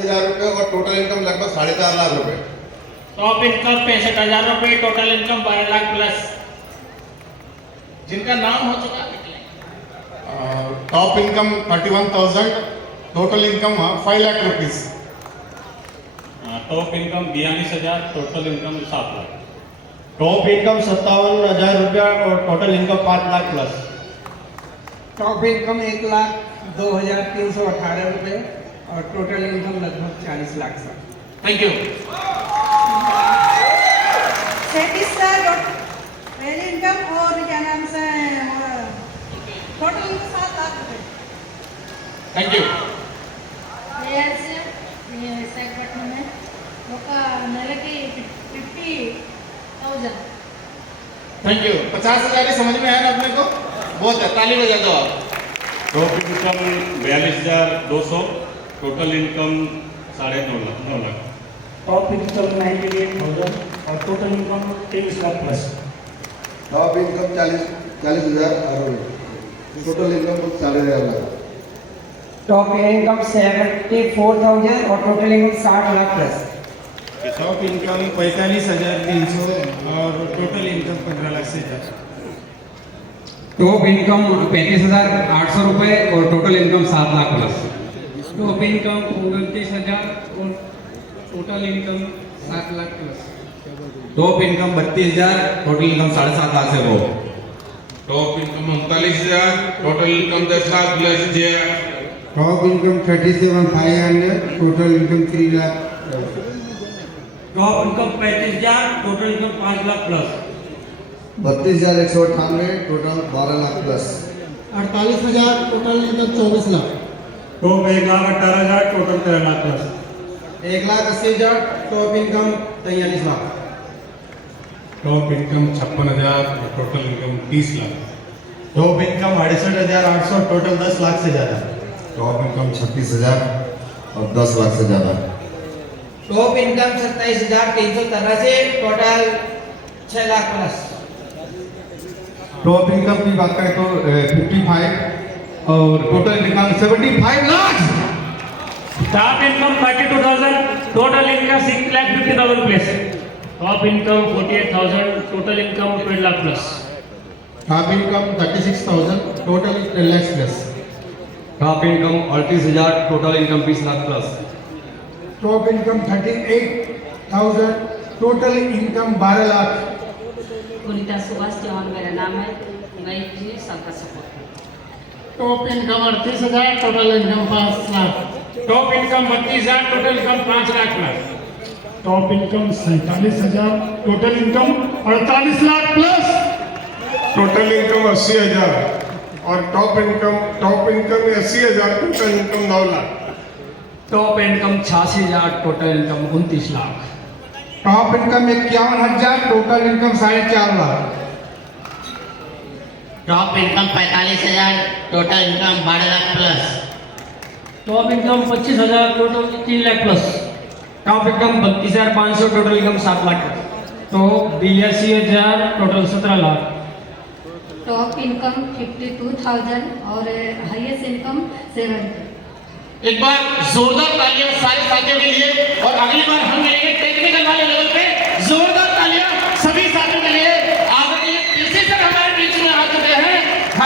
हजार रुपए और टोटल इनकम लगभग 4.5 लाख रुपए। टॉप इनकम 65,000 रुपए, टोटल इनकम 12 लाख प्लस। जिनका नाम हो चुका top income 31,000, total income 5 lakh rupees. Top income 42,000, total income 7 lakh. Top income 57,000 रुपया और total income 5 lakh plus. Top income 1,02,318 रुपये और टोटल इनकम लगभग 40 लाख सर। Thank you. पहले इनकम और क्या नाम से टोटल इनकम 7 लाख रुपए। Thank you. విశాఖపట్నం में ఒక నెలకి 50,000। Thank you. 50,000 ही समझ में आया ना अपने को? बहुत है, ताली बजा दो आप। Top income 42,200, total income 9.5 lakh. Top income 98,000 और total income 23 lakh plus. Top income 40,000 और total income 4.5 lakh. Top income 74,000 और total income 60 lakh plus. Top income 45,300 और टोटल इनकम 15 लाख से ज़्यादा। टॉप इनकम 35,800 रुपए और total income 7 lakh plus. Top income 29,000 और total income 7 lakh plus. Top income 32,000, total income 7.5 lakh से वो। Top income 39,000, total income 10 lakh plus जे। Top income 37,500, total income 3 lakh. Top income 35,000, total income 5 lakh plus. 32,198, total 12 lakh plus. 48,000, total income 24 lakh. Top 1,18,000, total 13 lakh plus. 1,80,000, top income 43 lakh. Top income 56,000, total income 30 lakh. Top income 68,800, total 10 lakh से ज़्यादा। Top income 36,000 और 10 लाख से ज़्यादा। Top income 27,383, total 6 lakh plus. Top income की बात करें तो 55 और total income 75 lakh. Top income 32,000, total income 6,50,000 plus. Top income 48,000, total income 12 lakh plus. Top income 36,000, total 10 lakh plus. Top income 38,000, total income 20 lakh plus. Top income 38,000, total income 12 lakh. Punita Subhash Chauhan मेरा नाम है, मैं जी सबका support. Top income 38,000, total income 5 lakh. Top income 32,000, total income 5 lakh plus. Top income 47,000, total income 48 lakh plus. Total income 80,000 और top income 80,000, total income 9 lakh. Top income 86,000, total income 29 lakh. Top income 51,000, total income 4.5 lakh. Top income 45,000, total income 12 lakh plus. Top income 25,000, total 3 lakh plus. Top income 32,500, total income 7 lakh. Top 82,000, total 17 lakh. Top income 52,000 और highest income 7। एक बार जोरदार तालियां सारे साथियों के लिए और अगली बार हम मिलेंगे टेक्निकल वाले लेवल पे। जोरदार तालियां सभी